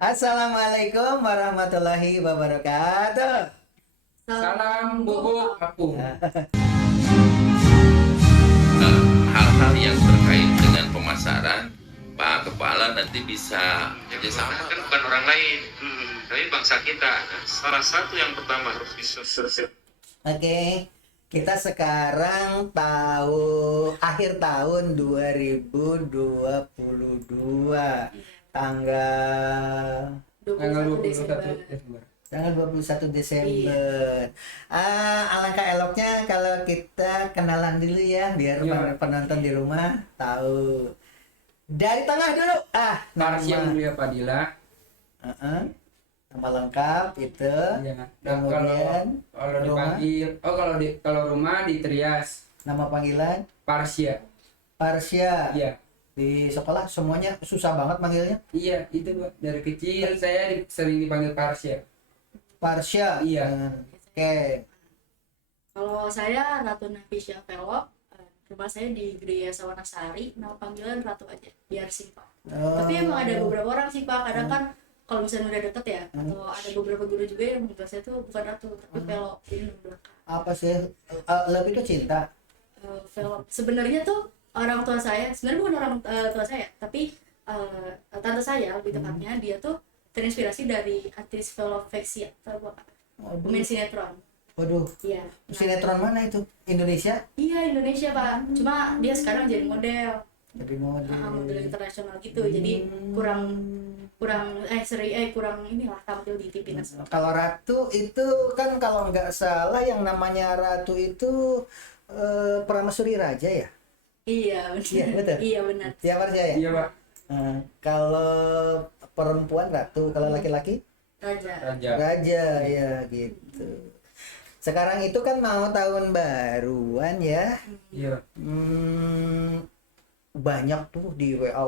Assalamualaikum warahmatullahi wabarakatuh. Salam bubuk apung. Hal-hal yang terkait dengan pemasaran, Pak Kepala nanti bisa kerjasama. Kan bukan orang lain, tapi bangsa kita. Nah, salah satu yang pertama harus disosialisasikan. Oke, kita sekarang akhir tahun 2022, tanggal Tanggal 21 Desember. Desember. tanggal 21 Desember. Alangkah eloknya kalau kita kenalan dulu ya, biar Iya. penonton di rumah tahu. Dari tengah dulu. Marsya Nama. Mulia Padilla. Nama lengkap itu. Ya. Dan Kemudian kalau rumah? dipanggil, kalau rumah di Trias Nama panggilan Parsya. Parsya. Iya. Di sekolah semuanya susah banget manggilnya. Iya, itu Pak. Dari kecil saya sering dipanggil Parsya. Parsya. Iya. Oke. Kalau saya Ratu Nafisya Velop, rumah saya di Gereja Sawanasari, nama panggilan Ratu aja, biar simpel. Tapi emang ada beberapa orang sih Pak, kadang kan kalau misalnya udah deket ya, atau ada beberapa guru juga yang manggil saya tuh bukan Ratu, tapi Velop, jadi nama belakang. Apa sih? Lebih ke cinta. Velop. Sebenarnya tuh orang tua saya, sebenarnya bukan orang tua saya, tapi tante saya lebih tepatnya, dia tuh terinspirasi dari artis Velop Vexia, tahu Pak? Pemain sinetron. Waduh, Iya. sinetron mana itu? Indonesia? Iya, Indonesia Pak. Cuma dia sekarang jadi model, Jadi model. model internasional gitu. Jadi kurang inilah tampil di TV nasional. Kalau Ratu itu kan kalau nggak salah yang namanya Ratu itu Prameswari Raja ya? Iya, benar. Iya, betul. Iya, benar. Tiap Parsya ya? Iya Pak. Kalau perempuan Ratu, kalau laki-laki Raja. Raja. Raja ya gitu. Sekarang itu kan mau tahun baruan ya. Iya. Banyak tuh di WA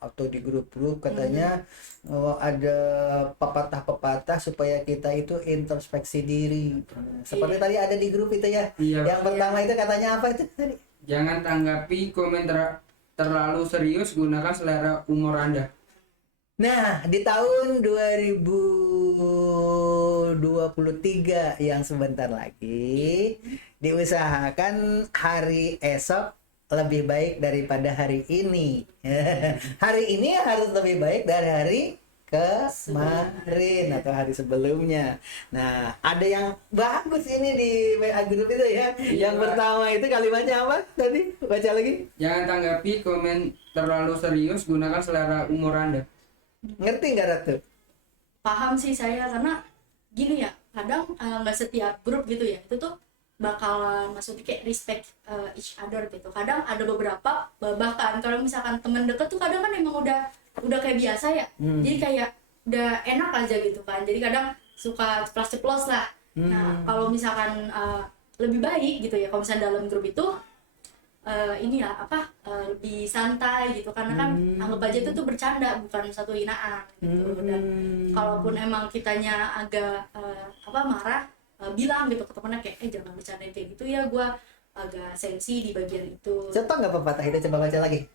atau di grup-grup katanya ada pepatah-pepatah supaya kita itu introspeksi diri. Seperti Iya. tadi ada di grup itu ya. Iya. Yang pertama itu katanya apa itu tadi? Jangan tanggapi komentar terlalu serius, gunakan selera humor Anda. Nah, di tahun 2023 yang sebentar lagi diusahakan hari esok lebih baik daripada hari ini. Hari ini harus lebih baik dari hari kemarin atau hari sebelumnya. Nah, ada yang bagus ini di WA grup itu ya. Yang pertama itu kalimatnya apa tadi? Baca lagi. Jangan tanggapi komen terlalu serius, gunakan selera humor Anda. Ngerti nggak Ratu? Paham sih saya, karena gini ya, kadang nggak setiap grup gitu ya, itu tuh bakalan maksudnya kayak respect each other gitu. Kadang ada beberapa, bahkan kalau misalkan temen deket tuh kadang kan emang udah kayak biasa ya, jadi kayak udah enak aja gitu kan, jadi kadang suka ceplos-ceplos lah. Nah kalau misalkan lebih baik gitu ya, kalau misalnya dalam grup itu lebih santai gitu, karena kan anggap aja itu tuh bercanda, bukan satu hinaan gitu. Dan kalaupun emang kitanya agak marah, bilang gitu ke temennya kayak jangan bercandain kayak gitu ya, gue agak sensi di bagian itu. Contoh nggak pepatah itu? Coba baca lagi.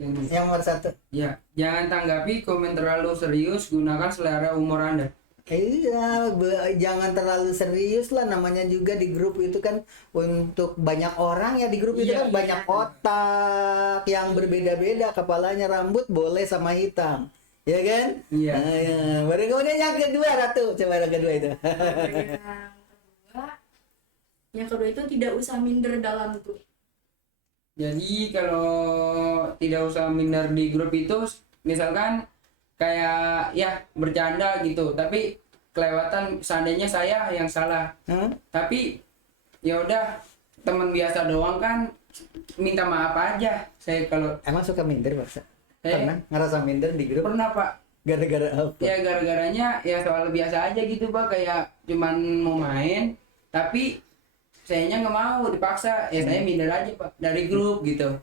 Yang nomor 1. Ya, jangan tanggapi komen terlalu serius, gunakan selera humor Anda. Iya, jangan terlalu serius lah, namanya juga di grup itu kan untuk banyak orang ya, di grup itu Iya, kan banyak otak yang berbeda-beda, kepalanya rambut boleh sama hitam. Ya kan? Iya. Nah, ya. Baru kemudian yang kedua Ratu, coba yang kedua itu. Yang kedua itu tidak usah minder dalam grup. Jadi kalau tidak usah minder di grup itu, misalkan kayak ya bercanda gitu, tapi kelewatan seandainya saya yang salah. Tapi ya udah, teman biasa doang kan, minta maaf aja. Saya kalau Emang suka minder, Pak? Eh. Pernah ngerasa minder di grup? pernah Pak, Gara-gara apa? ya gara-garanya ya soal biasa aja gitu Pak, kayak cuman mau main, tapi sayanya nggak mau, dipaksa, ya saya minder aja Pak dari grup gitu.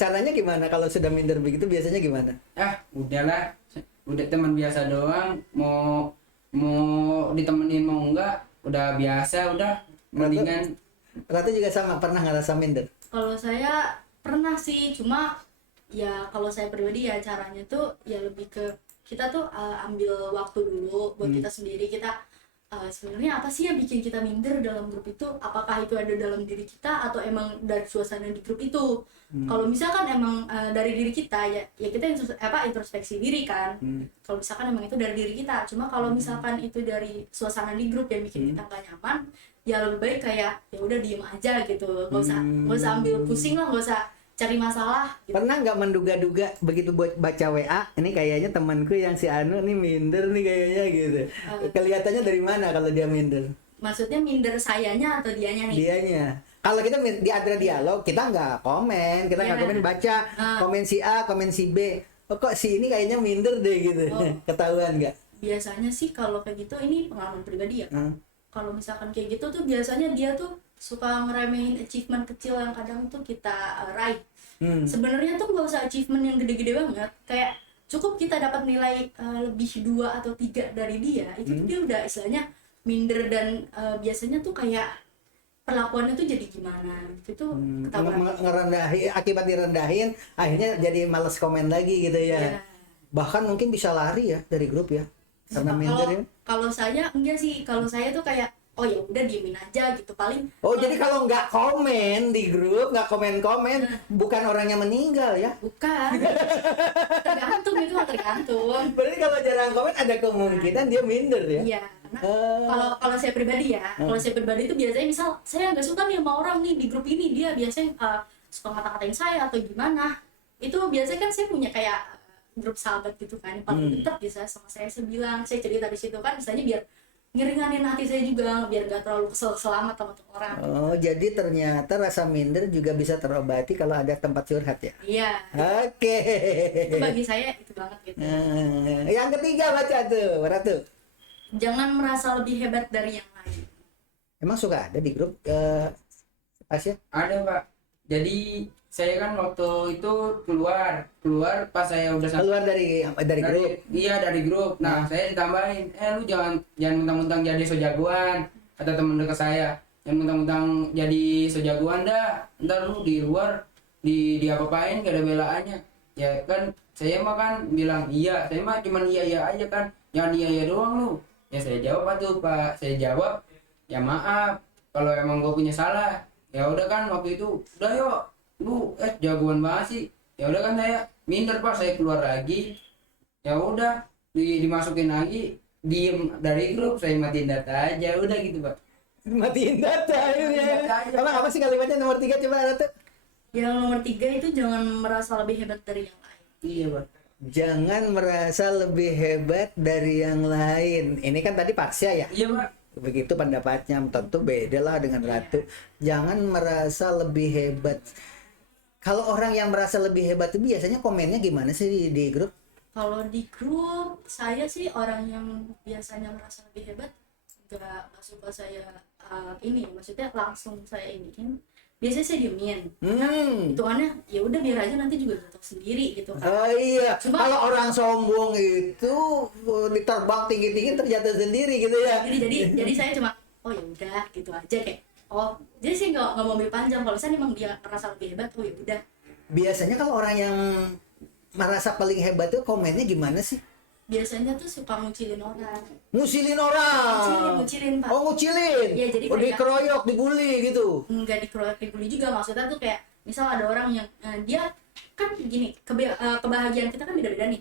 Caranya gimana kalau sudah minder begitu, biasanya gimana? Udahlah, udah teman biasa doang, mau ditemenin mau enggak, udah biasa, udah mendingan. Ratu juga sama, pernah ngerasa minder? Kalau saya pernah sih, cuma Ya kalau saya pribadi ya caranya tuh ya lebih ke kita tuh ambil waktu dulu buat kita sendiri. Kita sebenarnya apa sih yang bikin kita minder dalam grup itu? Apakah itu ada dalam diri kita atau emang dari suasana di grup itu? Kalau misalkan emang dari diri kita ya kita introspeksi diri kan. Kalau misalkan emang itu dari diri kita, cuma kalau misalkan itu dari suasana di grup yang bikin kita nggak nyaman, ya lebih baik kayak ya udah diem aja gitu, nggak usah ambil pusing lah, nggak usah cari masalah gitu. Pernah nggak menduga-duga begitu buat baca WA, ini kayaknya temanku yang si Anu nih minder nih kayaknya gitu. Kelihatannya dari mana kalau dia minder? Maksudnya minder sayanya atau dianya nih? Dianya. Kalau kita di antara dialog, kita nggak komen, kita nggak Iya. komen, baca komen si A, komen si B. Oh, kok si ini kayaknya minder deh gitu. Ketahuan nggak? Biasanya sih kalau kayak gitu, ini pengalaman pribadi ya Kak. Kalau misalkan kayak gitu tuh biasanya dia tuh suka ngeremehin achievement kecil yang kadang tuh kita raih. Sebenarnya tuh nggak usah achievement yang gede-gede banget, kayak cukup kita dapat nilai lebih 2 atau 3 dari dia, itu tuh dia udah istilahnya minder. Dan biasanya tuh kayak perlakuannya tuh jadi gimana gitu tuh ketahuan. Ngerendahin, akibat direndahin, akhirnya jadi males komen lagi gitu ya. Iya. Bahkan mungkin bisa lari ya dari grup ya, karena minder ya. Kalau saya enggak sih, kalau saya tuh kayak oh ya udah diemin aja gitu paling. Oh, jadi kalau nggak komen di grup, nggak komen-komen, bukan orangnya meninggal ya? Bukan. Tergantung, itu mah tergantung. Berarti kalau jarang komen ada kemungkinan dia minder ya? Iya, karena kalau saya pribadi ya, kalau saya pribadi itu biasanya misal saya nggak suka nih sama orang nih di grup ini, dia biasanya suka ngata-ngatain saya atau gimana. Itu biasanya kan saya punya kayak grup sahabat gitu kan, yang paling dekat bisa sama saya bilang, saya cerita di situ kan, misalnya biar ngeringanin hati saya juga, biar gak terlalu kesel amat sama tuh orang. Oh, jadi ternyata rasa minder juga bisa terobati kalau ada tempat curhat ya? Iya. Oke. Itu bagi saya itu banget gitu. Yang ketiga baca tuh, Ratu. Jangan merasa lebih hebat dari yang lain. Emang suka ada di grup Asya? Ada Pak. Jadi saya kan waktu itu keluar pas saya udah sampai Keluar dari grup. Iya, dari grup. Nah, saya ditambahin, lu jangan mentang-mentang jadi sojagoan, kata teman dekat saya. Jangan mentang-mentang jadi sojagoan dah. Ntar lu di luar diapa-apain, gak ada belaannya. Ya kan saya mah kan bilang iya, saya mah cuman iya aja kan. Jangan iya doang lu. Ya saya jawab tuh Pak, saya jawab ya maaf kalau emang gue punya salah. Ya udah kan waktu itu udah yuk lu jagoan banget sih. Ya udah kan saya minder Pak, saya keluar lagi. Ya udah dimasukin lagi, diem dari grup, saya matiin data aja, udah gitu Pak. Matiin data akhirnya. Emang apa sih kalimatnya nomor 3 coba Ratu? Yang nomor 3 itu jangan merasa lebih hebat dari yang lain. Iya Pak. Jangan merasa lebih hebat dari yang lain. Ini kan tadi Paksya ya? Iya Pak. Begitu pendapatnya, tentu beda lah dengan Ratu. Jangan merasa lebih hebat. Kalau orang yang merasa lebih hebat itu biasanya komennya gimana sih di grup? Kalau di grup saya sih orang yang biasanya merasa lebih hebat nggak suka saya ini, maksudnya langsung saya iniin. Biasanya saya diemin. Hitungannya ya udah biar aja nanti juga jatuh sendiri gitu kan. Oh iya. Cuma- Kalau orang sombong itu diterbang tinggi-tinggi terjatuh sendiri gitu ya. Jadi saya cuma oh ya udah gitu aja kayak jadi sih nggak mau ambil panjang. Kalau saya emang dia merasa lebih hebat, oh ya udah. Biasanya kalau orang yang merasa paling hebat itu komennya gimana sih? Biasanya tuh suka ngucilin orang. Ngucilin orang. Ngucilin Pak. Oh, ngucilin. Iya, jadi Oh, kayak- dikeroyok, dibully gitu. Nggak dikeroyok dibully juga, maksudnya tuh kayak misal ada orang yang dia kan gini, kebahagiaan kita kan beda-beda nih.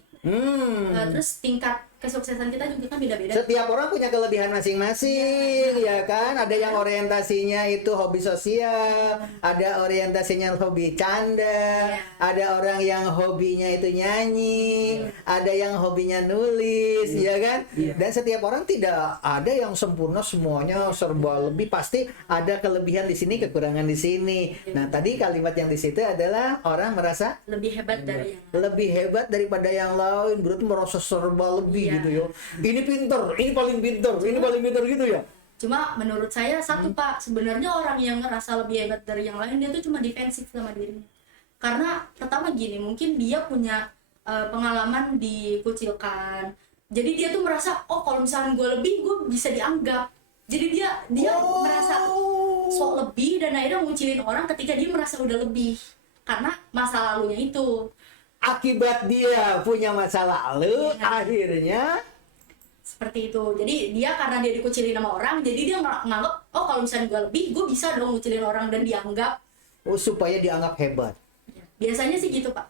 Terus tingkat kesuksesan kita juga kan beda-beda. Setiap orang punya kelebihan masing-masing, ya kan? Ada yang orientasinya itu hobi sosial, ada orientasinya hobi canda, ada orang yang hobinya itu nyanyi, ada yang hobinya nulis, ya kan? Dan setiap orang tidak ada yang sempurna semuanya serba lebih, pasti ada kelebihan di sini, kekurangan di sini. Nah, tadi kalimat yang di situ adalah orang merasa Lebih hebat dari yang lain. lebih hebat daripada yang lain, berarti merasa serba lebih gitu ya. Ini pinter, ini paling pinter, ini paling pinter gitu ya. Cuma menurut saya satu Pak, sebenarnya orang yang ngerasa lebih hebat dari yang lain dia tuh cuma defensif sama dirinya. Karena pertama gini, mungkin dia punya pengalaman dikucilkan. Jadi dia tuh merasa oh kalau misalnya gue lebih gue bisa dianggap. Jadi dia merasa sok lebih dan akhirnya ngucilin orang ketika dia merasa udah lebih karena masa lalunya itu. akibat dia punya masa lalu, Iya. akhirnya Seperti itu. Jadi dia karena dia dikucilin sama orang, jadi dia nganggap, oh kalau misalnya gue lebih, gue bisa dong ngucilin orang dan dianggap. supaya dianggap hebat. Biasanya sih gitu Pak.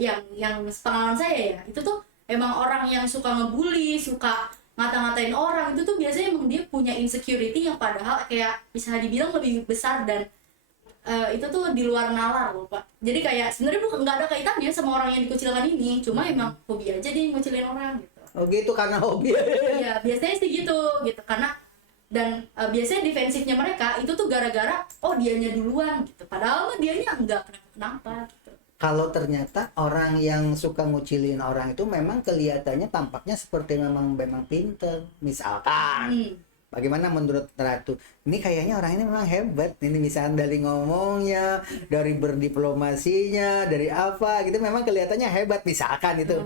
Yang pengalaman saya ya, itu tuh emang orang yang suka ngebully, suka ngata-ngatain orang, itu tuh biasanya emang dia punya insecurity yang padahal kayak bisa dibilang lebih besar, dan itu tuh di luar nalar loh Pak. Jadi kayak sebenarnya bukan, nggak ada kaitannya sama orang yang dikucilkan ini, cuma emang hobi aja dia ngucilin orang gitu. Oh gitu, karena hobi. Iya, biasanya sih gitu karena dan biasanya defensifnya mereka itu tuh gara-gara oh dianya duluan gitu. Padahal mah dianya enggak kenapa-kenapa gitu. Kalau ternyata orang yang suka ngucilin orang itu memang kelihatannya tampaknya seperti memang pinter. Misalkan, bagaimana menurut Ratu? Ini kayaknya orang ini memang hebat. Ini misalnya dari ngomongnya, dari berdiplomasinya, dari apa gitu, memang kelihatannya hebat misalkan itu.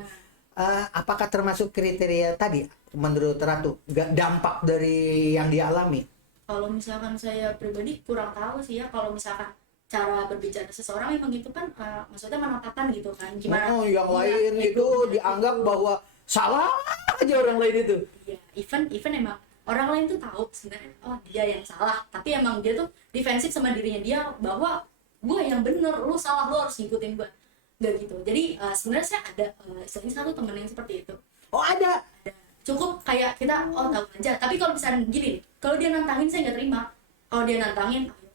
Apakah termasuk kriteria tadi menurut Ratu? Dampak dari yang dialami? Kalau misalkan saya pribadi kurang tahu sih ya, kalau misalkan cara berbicara seseorang emang itu kan maksudnya menatakan gitu kan. Gimana? Oh, yang Iya, lain itu dianggap bahwa salah aja orang lain itu. Iya, even emang orang lain tuh tahu sebenarnya oh dia yang salah, tapi emang dia tuh defensif sama dirinya dia bahwa gue yang bener, lu salah, lu harus ngikutin gue. Nggak gitu. Jadi sebenarnya saya ada istilahnya satu temen yang seperti itu. Oh ada. Cukup kayak kita oh tahu aja. Tapi kalau misalnya gini, kalau dia nantangin saya nggak terima. Kalau dia nantangin, ayo.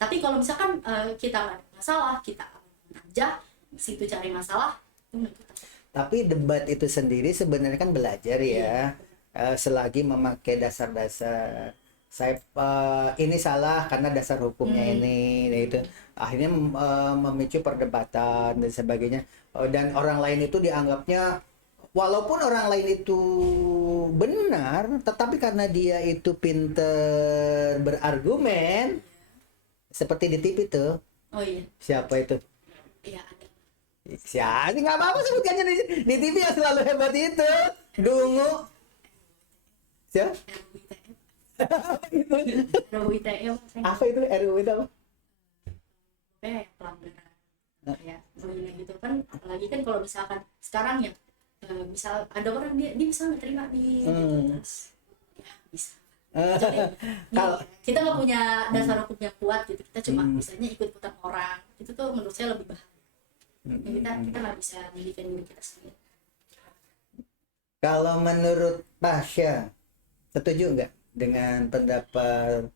Tapi kalau misalkan kita nggak ada masalah, kita aja situ cari masalah, itu nggak kita. Tapi debat itu sendiri sebenarnya kan belajar ya. Selagi memakai dasar-dasar saya ini salah karena dasar hukumnya ini, itu akhirnya memicu perdebatan dan sebagainya. Dan orang lain itu dianggapnya walaupun orang lain itu benar, tetapi karena dia itu pinter berargumen, seperti di TV tuh. Oh iya, Siapa itu? iya ada. Siapa? Nggak apa-apa sebutkannya di TV yang selalu hebat itu. Dungu. Siapa? RUU ITE Apa itu RUU itu apa? pelanggaran ya gitu kan. Apalagi kan kalau misalkan sekarang ya misal ada orang dia bisa nggak terima di terus ya bisa. Jadi, Kalau- kita nggak punya dasar hukum yang kuat gitu, kita cuma misalnya ikut-ikutan orang, itu tuh menurut saya lebih bahaya. Ya, kita nggak bisa mendidik diri kita sendiri. Kalau menurut Pasha, setuju nggak dengan pendapat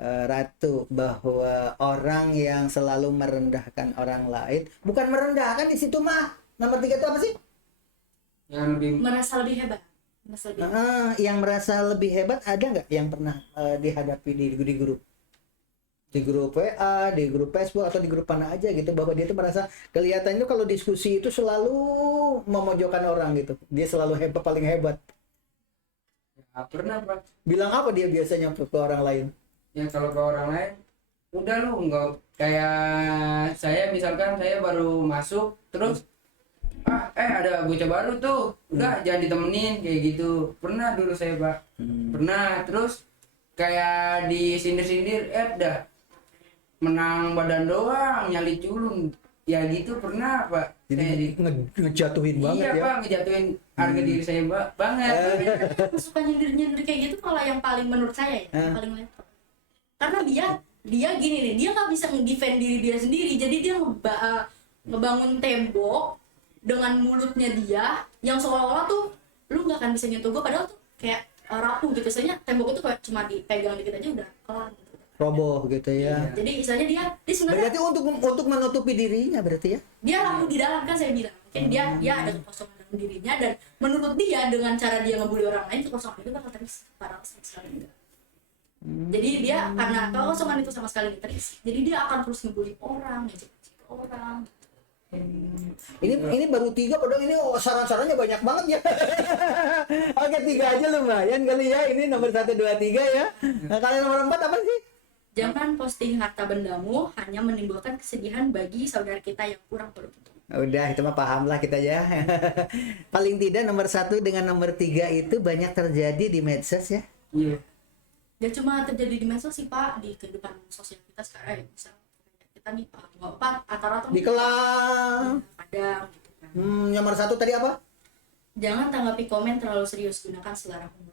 Ratu bahwa orang yang selalu merendahkan orang lain, bukan merendahkan di situ mah, nomor 3 itu apa sih? Yang lebih Merasa lebih hebat, Yang merasa lebih hebat ada nggak yang pernah dihadapi di grup? Di grup WA, di grup Facebook, atau di grup mana aja gitu, bahwa dia tuh merasa kelihatannya kalau diskusi itu selalu memojokkan orang gitu. Dia selalu hebat, paling hebat. ya, pernah Pak. Bilang apa dia biasanya ke orang lain? Ya kalau ke orang lain udah lu nggak, kayak saya misalkan saya baru masuk terus ada bocah baru tuh, udah jangan ditemenin kayak gitu. Pernah dulu saya Pak, pernah. Terus kayak disindir-sindir dah menang badan doang, nyali culun ya gitu, pernah Pak. Saya Jadi ngejatuhin banget iya ya. Pak, ngejatuhin harga diri saya banget. Aku suka nyindir-nyindir kayak gitu kalau yang paling menurut saya ya, yang paling level. Karena dia gini nih, dia nggak bisa ngedefend diri dia sendiri, jadi dia ngebangun tembok dengan mulutnya dia yang seolah-olah tuh lu nggak akan bisa nyentuh gue, padahal tuh kayak rapuh gitu. Soalnya tembok itu kayak cuma dipegang dikit aja udah kelar gitu. Roboh gitu ya. Jadi misalnya dia sebenarnya Berarti untuk menutupi dirinya berarti ya. dia rapuh di dalam, kan saya bilang mungkin dia ada kekosongan dalam dirinya, dan menurut dia dengan cara dia ngebully orang lain kekosongan itu bakal terisi, padahal sama sekali enggak. Jadi dia karena kekosongan itu sama sekali tidak terisi, jadi dia akan terus ngebully orang, ngejek orang. Ini baru 3, padahal ini saran-sarannya banyak banget ya. Oke, 3 aja lumayan kali ya. Ini nomor 1, 2, 3 ya. Nah, kalian nomor 4 apa sih? Jangan posting harta bendamu hanya menimbulkan kesedihan bagi saudara kita yang kurang beruntung. Udah, itu mah paham lah kita ya. Paling tidak nomor 1 dengan nomor 3 itu banyak terjadi di medsos ya. Iya. Dan cuma terjadi di medsos sih Pak, di kehidupan sosial kita sekarang ya, misal ternyata nih apa antara tuh Di kelas. kadang gitu kan. Nomor 1 tadi apa? Jangan tanggapi komen terlalu serius, gunakan selera humor.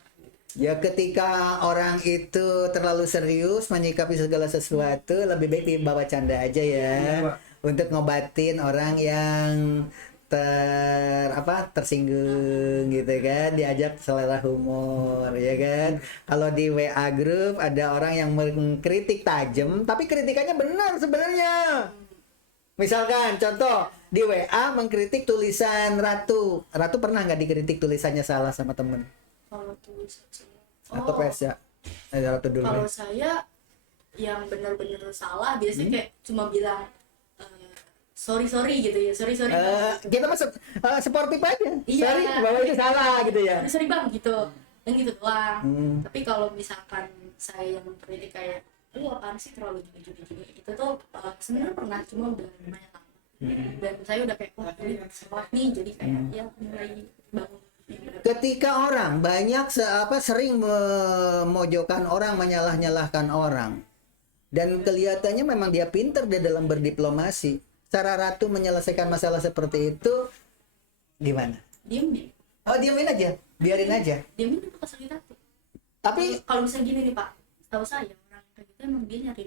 Ya ketika orang itu terlalu serius menyikapi segala sesuatu, lebih baik dibawa canda aja ya. Iya, Pak. Untuk ngobatin orang yang tersinggung gitu kan, diajak selera humor ya kan. Kalau di WA grup ada orang yang mengkritik tajam tapi kritikannya benar sebenarnya. Misalkan contoh di WA mengkritik tulisan Ratu pernah nggak dikritik tulisannya salah sama temen Kalau tulisan saya, atau Pesya? Ratu dulu kalau deh. saya yang benar-benar salah biasanya kayak cuma bilang sorry gitu ya, sorry Bang, gitu. Kita masuk sportif aja. Iya. Sorry bahwa itu salah gitu ya. sorry Bang gitu, dan gitu doang. Hmm. Tapi kalau misalkan saya yang mengkritik kayak lu apaan sih terlalu gini itu tuh sebenarnya pernah, cuma udah lumayan lama. Dan saya udah kayak wah ini salah nih, jadi kayak ya mulai bangun. Ketika orang banyak sering memojokkan orang, menyalah-nyalahkan orang, dan kelihatannya memang dia pintar di dalam berdiplomasi, cara Ratu menyelesaikan masalah seperti itu gimana? Diem deh, Oh, diamin aja, biarin aja. diemin itu kesulitan tuh. Tapi Kalau misalnya gini nih Pak, tahu saya orang kayak gitu emang dia nyari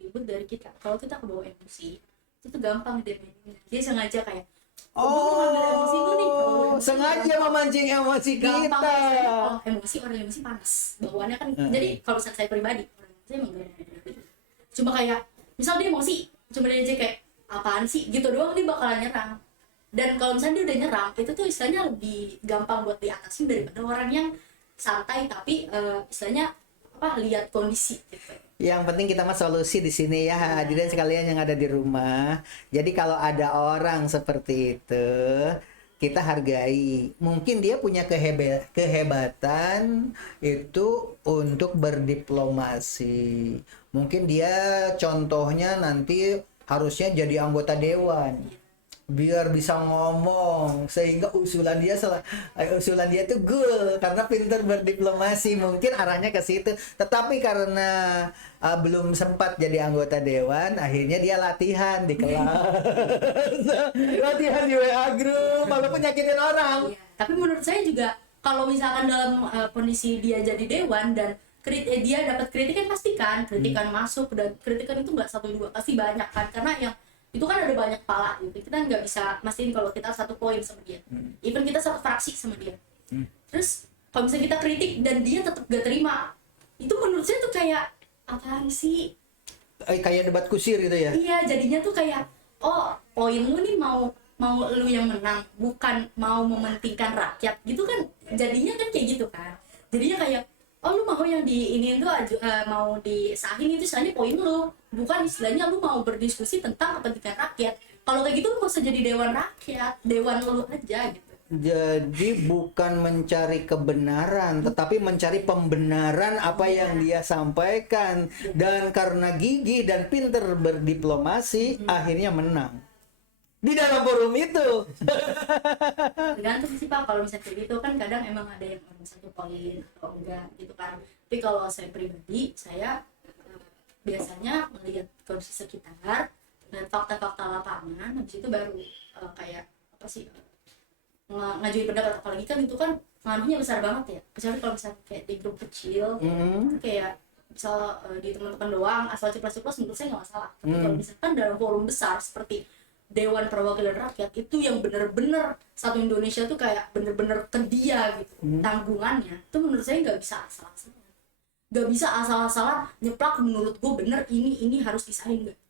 ribut dari kita. Kalau kita kebawa emosi, itu tuh gampang dia mainin. Dia sengaja kayak ngambil emosi lu nih, kalau lu emosi sengaja memancing emosi gampang kita. misalnya, orang emosi panas bawaannya kan. Jadi kalau misalnya saya pribadi, orang saya emang gak ada gitu. Cuma kayak misal dia emosi, cuma dia aja kayak apaan sih gitu doang, dia bakalan nyerang. Dan kalau misalnya dia udah nyerang, itu tuh istilahnya lebih gampang buat diatasin daripada orang yang santai tapi istilahnya lihat kondisi gitu. Yang penting kita mah solusi di sini ya, hadirin sekalian yang ada di rumah. Jadi kalau ada orang seperti itu, kita hargai. Mungkin dia punya kehebatan itu untuk berdiplomasi. Mungkin dia contohnya nanti harusnya jadi anggota dewan. Biar bisa ngomong sehingga usulan dia tuh gul karena pintar berdiplomasi, mungkin arahnya ke situ. Tetapi karena belum sempat jadi anggota dewan, akhirnya dia latihan di kelas latihan di WA group walaupun nyakitin orang. Iya. Tapi menurut saya juga kalau misalkan dalam kondisi dia jadi dewan dan dia dapat kritikan, pasti kan kritikan masuk, dan kritikan itu nggak 1-2, pasti banyak kan, karena yang itu kan ada banyak pala gitu, kita nggak bisa mastiin kalau kita 1 poin sama dia, even kita 1 fraksi sama dia. Terus kalau misalnya kita kritik dan dia tetap gak terima, itu menurut saya tuh kayak apaan sih, Kayak debat kusir gitu ya. iya jadinya tuh kayak poin lu nih mau lu yang menang, bukan mau mementingkan rakyat gitu kan, jadinya kan kayak gitu kan. Jadinya kayak lu mau yang di ini tuh mau disahin, itu istilahnya poin lu, bukan istilahnya lu mau berdiskusi tentang kepentingan rakyat. Kalau kayak gitu lu gak usah jadi dewan rakyat, dewan lu aja gitu. Jadi bukan mencari kebenaran, tetapi mencari pembenaran apa yang dia sampaikan. Dan karena gigih dan pinter berdiplomasi, akhirnya menang di dalam forum itu. Tergantung sih Pak, kalau misalnya kayak gitu kan kadang emang ada yang 1 poin atau enggak gitu kan. Tapi kalau saya pribadi, saya biasanya melihat kondisi sekitar dan fakta-fakta lapangan, habis itu baru kayak apa sih ngajuin pendapat. Apalagi kan itu kan ngaruhnya besar banget ya, kecuali kalau misalnya kayak di grup kecil kayak misal di teman-teman doang asal ceplos-ceplos, menurut saya nggak masalah. Tapi kalau misalkan dalam forum besar seperti Dewan Perwakilan Rakyat, itu yang bener-bener satu Indonesia tuh kayak bener-bener ke dia gitu tanggungannya, itu menurut saya nggak bisa asal-asalan nyeplak menurut gue bener ini harus disahin nggak.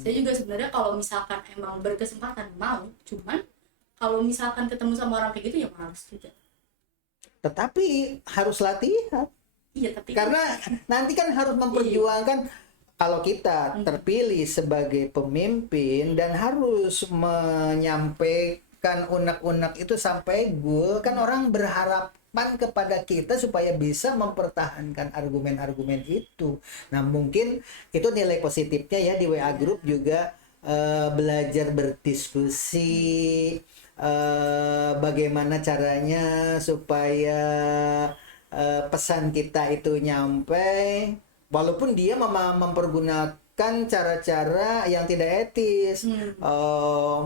Saya juga sebenarnya kalau misalkan emang berkesempatan mau, cuman kalau misalkan ketemu sama orang kayak gitu ya harus juga. Tetapi harus latihan. Iya, tapi Karena nanti kan harus memperjuangkan. Kalau kita terpilih sebagai pemimpin dan harus menyampaikan unek-unek itu sampai goal, kan orang berharapan kepada kita supaya bisa mempertahankan argumen-argumen itu. Nah, mungkin itu nilai positifnya ya di WA Group juga, belajar berdiskusi, bagaimana caranya supaya pesan kita itu nyampe. Walaupun dia mempergunakan melakukan cara-cara yang tidak etis,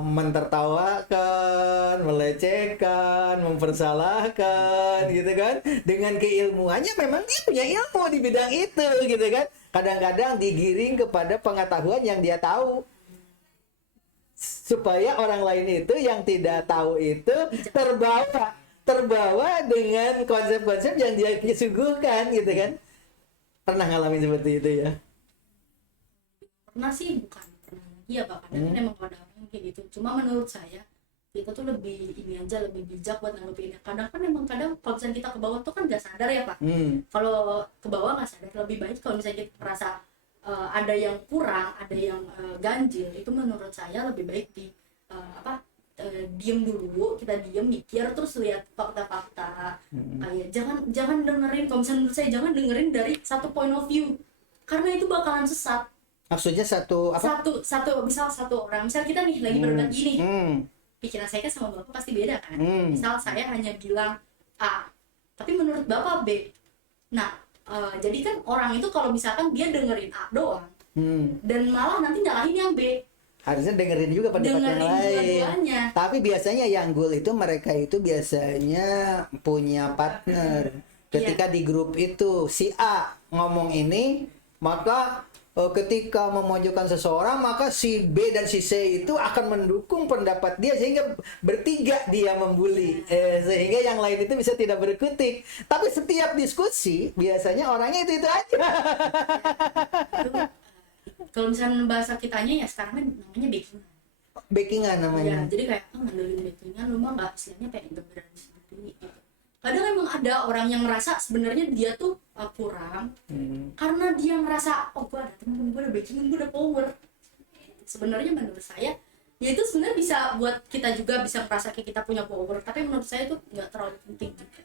mentertawakan, melecehkan, mempersalahkan, gitu kan? Dengan keilmuannya, memang dia punya ilmu di bidang itu, gitu kan? Kadang-kadang digiring kepada pengetahuan yang dia tahu, supaya orang lain itu yang tidak tahu itu terbawa dengan konsep-konsep yang dia suguhkan, gitu kan? Pernah ngalamin seperti itu ya? Pernah sih, bukan pernah lagi ya Pak, kadang kan emang ada orang kayak gitu. Cuma menurut saya kita tuh lebih ini aja, lebih bijak buat nanggepinnya. Kadang kalau misalnya kita ke bawah tuh kan nggak sadar ya Pak. Kalau ke bawah nggak sadar, lebih baik kalau misalnya kita merasa ada yang kurang, ada yang ganjil, itu menurut saya lebih baik diem dulu, kita diem, mikir, terus lihat fakta-fakta. Kayak jangan dengerin, kalau misalnya menurut saya jangan dengerin dari satu point of view, karena itu bakalan sesat. Maksudnya satu apa? Misal satu orang, misal kita nih lagi berdebat gini, pikiran saya kan sama Bapak pasti beda kan. Misal saya hanya bilang A, tapi menurut Bapak B. Nah, jadi kan orang itu kalau misalkan dia dengerin A doang, dan malah nanti nyalahin yang B. Harusnya dengerin juga pendapat yang lain. Dua-duanya. Tapi biasanya yang goal itu mereka itu biasanya punya partner. Ketika di grup itu si A ngomong ini, maka ketika memojokkan seseorang, maka si B dan si C itu akan mendukung pendapat dia, sehingga bertiga dia membuli, sehingga yang lain itu bisa tidak berkutik. Tapi setiap diskusi biasanya orangnya itu aja. Kalau misalnya bahasa kitanya ya sekarang kan namanya backingan. Backingan namanya. Ya, jadi kayak ngandelin backingan, lu mah nggak istilahnya pengen beneran sendiri gitu. Kadang emang ada orang yang merasa sebenarnya dia tuh kurang, karena dia ngerasa gua ada temen, gua ada backingan, gua ada power. Sebenarnya menurut saya ya itu sebenarnya bisa buat kita juga bisa merasa kayak kita punya power, tapi menurut saya itu nggak terlalu penting juga.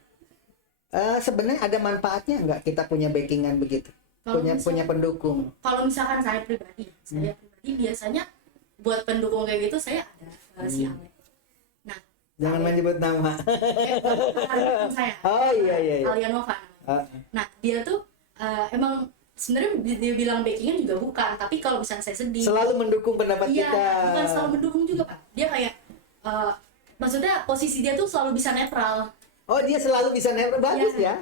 Sebenarnya ada manfaatnya nggak kita punya backingan begitu? Punya pendukung. Kalau misalkan saya pribadi biasanya buat pendukung kayak gitu saya ada si Ale. Nah, jangan menyebut nama. Saya. Oh iya. Alianova. Nah, dia tuh emang sebenarnya dia bilang backingan juga bukan, tapi kalau misalnya saya sedih selalu mendukung pendapat kita. Iya, bukan selalu mendukung juga Pak. Dia kayak maksudnya posisi dia tuh selalu bisa netral. Oh, dia selalu bisa netral, bagus ya.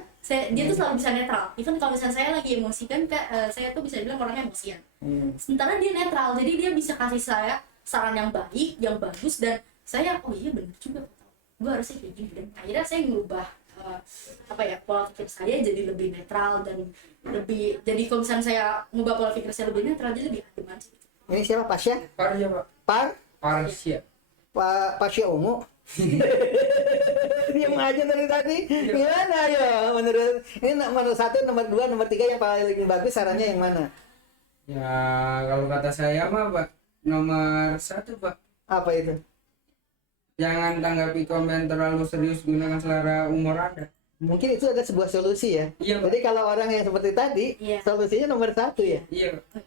Dia tuh selalu bisa netral. Even kalau misalnya saya lagi emosi kan, saya tuh bisa bilang orangnya emosian. Sementara dia netral, jadi dia bisa kasih saya saran yang baik, yang bagus, dan saya oh iya benar juga, gue harusnya kayak gini. Dan akhirnya saya ngubah pola pikir saya jadi lebih netral dan lebih. Jadi kalau misalnya saya ngubah pola pikir saya lebih netral, jadi lebih adem aja. Ini siapa, Pasya? Parja Pak. Parsya. Pasya Ungu. Diam aja dari tadi. Gimana ya? Menurut 1, nomor 2, nomor 3 yang paling bagus, sarannya yang mana? Ya kalau kata saya mah Pak, nomor 1 Pak. Apa itu? Jangan tanggapi komen terlalu serius, gunakan selera humor Anda. Mungkin itu ada sebuah solusi ya. Iya, Pak. Jadi kalau orang yang seperti tadi, solusinya nomor 1 ya. Iya Pak.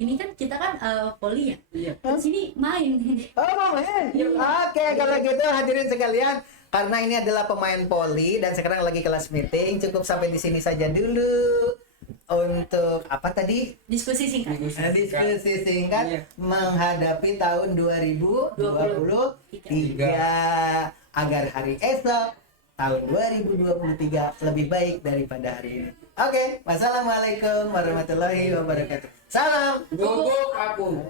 Ini kan kita kan poli ya. Iya. Di sini main. Oh, mau main? Oke, kalau gitu hadirin sekalian, karena ini adalah pemain poli dan sekarang lagi kelas meeting, cukup sampai di sini saja dulu untuk apa tadi? Diskusi singkat. Diskusi singkat menghadapi tahun 2023 agar hari esok tahun 2023 lebih baik daripada hari ini. Oke, wassalamualaikum warahmatullahi wabarakatuh. Salam. Guguk aku.